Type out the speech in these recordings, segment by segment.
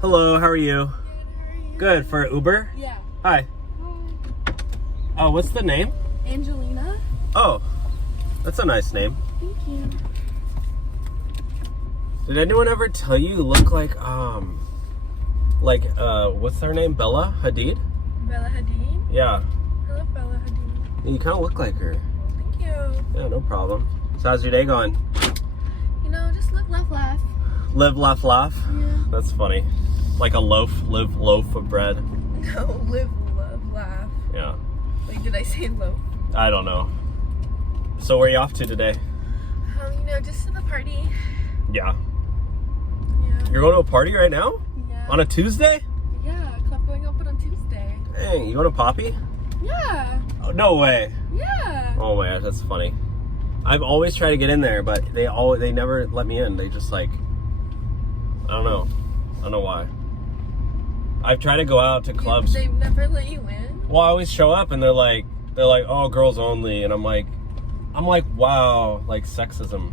Hello, how are you? Good, how are you? Good, for Uber? Yeah. Hi. Oh, what's the name? Angelina. Oh, that's a nice name. Thank you. Did anyone ever tell you look like, what's her name? Bella Hadid? Bella Hadid. Yeah. I love Bella Hadid. You kind of look like her. Thank you. Yeah, no problem. So how's your day going? You know, just live, laugh, laugh. Live, laugh, laugh? Yeah. That's funny. Like a loaf of bread. No, live, love, laugh. Yeah. Like, did I say loaf? I don't know. So where are you off to today? You know, just to the party. Yeah. Yeah. You're going to a party right now? Yeah. On a Tuesday? Yeah, club going open on Tuesday. Dang, you going to Poppy? Yeah. Oh, no way. Yeah. Oh my gosh, that's funny. I've always tried to get in there, but they never let me in. They just like, I don't know why. I've tried to go out to clubs. They've never let you in? Well, I always show up and they're like, oh, girls only, and I'm like, wow, like sexism.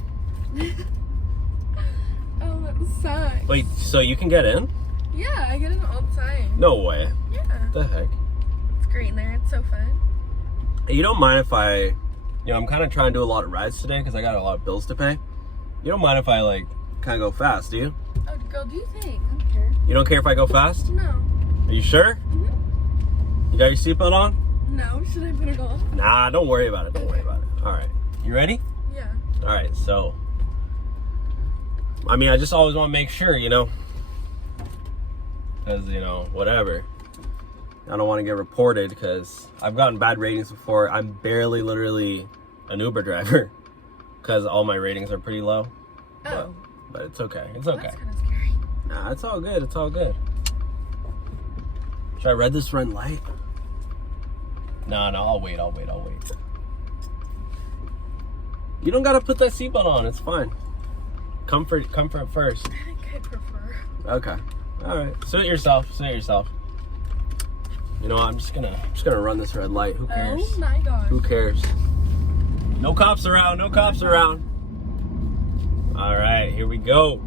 Oh, that sucks. Wait, so you can get in? Yeah, I get in all the time. No way. Yeah. What the heck? It's great in there. It's so fun. You don't mind if I'm kind of trying to do a lot of rides today because I got a lot of bills to pay. You don't mind if I like kind of go fast, do you? Oh, girl, do you think? I don't care. You don't care if I go fast? No. Are you sure? Mm-hmm. You got your seatbelt on? No, should I put it on? Nah, don't worry about it. Don't worry about it. All right. You ready? Yeah. All right. So, I mean, I just always want to make sure, because, whatever. I don't want to get reported because I've gotten bad ratings before. I'm barely literally an Uber driver because all my ratings are pretty low. Oh. But it's okay. It's Well, okay. that's kind of scary. Nah, it's all good. It's all good. Should I red this red light? No, I'll wait. You don't gotta put that seatbelt on. It's fine. Comfort first. I think I prefer. Okay. All right. Suit yourself. You know what? I'm just gonna run this red light. Who cares? Oh my god. Who cares? No cops around. No cops around. All right. Here we go.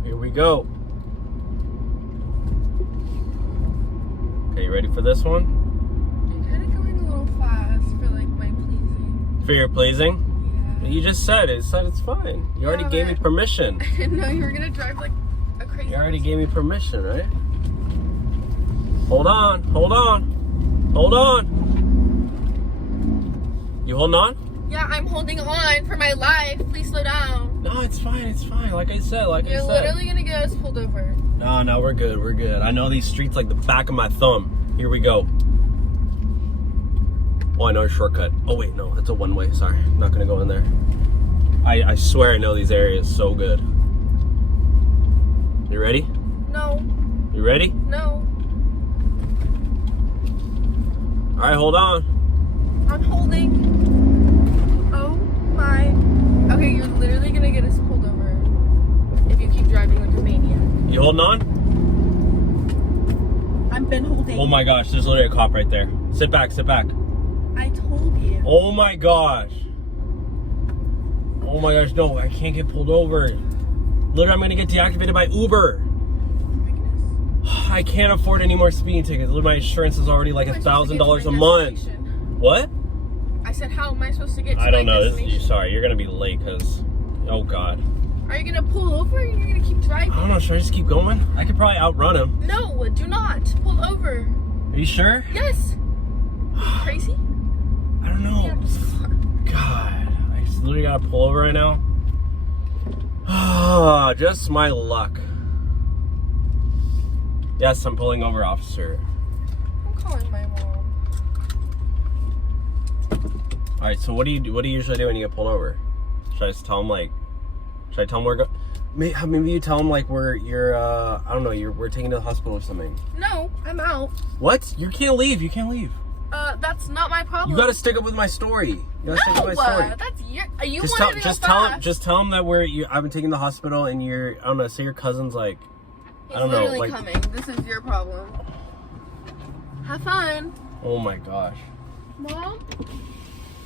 Okay, you ready for this one? I'm kind of going a little fast for like my pleasing. For your pleasing? Yeah. You just said it's fine. You already gave me permission. I didn't know you were gonna drive like a crazy. You already gave me permission, right? Hold on. You holding on? Yeah, I'm holding on for my life. Please slow down. No, it's fine. Like I said. You're literally gonna get us pulled over. No, we're good. I know these streets like the back of my thumb. Here we go. Oh, I know a shortcut. Oh wait, no, it's a one-way. Sorry, I'm not gonna go in there. I swear I know these areas so good. You ready? No. You ready? No. All right, hold on. I'm holding. Oh my. Okay, you're literally gonna get us pulled over if you keep driving like a maniac. You holding on? I've been holding. Oh my gosh, there's literally a cop right there. Sit back. I told you. Oh my gosh, no, I can't get pulled over. Literally, I'm gonna get deactivated by Uber. Oh my goodness. I can't afford any more speeding tickets. Literally, my insurance is already like $1,000 a month. What? I said, how am I supposed to get to I don't my know. destination? Sorry, you're gonna be late because, oh god. Are you gonna pull over or you're gonna keep driving? I don't know. Should I just keep going? I could probably outrun him. No, do not. Pull over. Are you sure? Yes. Crazy? I don't know. Yeah. God, I just literally gotta pull over right now. Ah, just my luck. Yes, I'm pulling over, officer. I'm calling my mom. All right, so what do you usually do when you get pulled over? Should I just tell him should I tell him we're maybe you tell him like you're I don't know, we're taking to the hospital or something. No, I'm out. What? You can't leave. That's not my problem. You gotta stick up with my story. That's your. You Just wanted tell him that I've been taking the hospital and I don't know, say your cousin's like, He's I don't know, literally like coming. This is your problem. Have fun. Oh my gosh. Mom?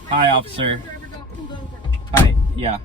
Hi, officer. Driver got pulled over. Hi. Yeah.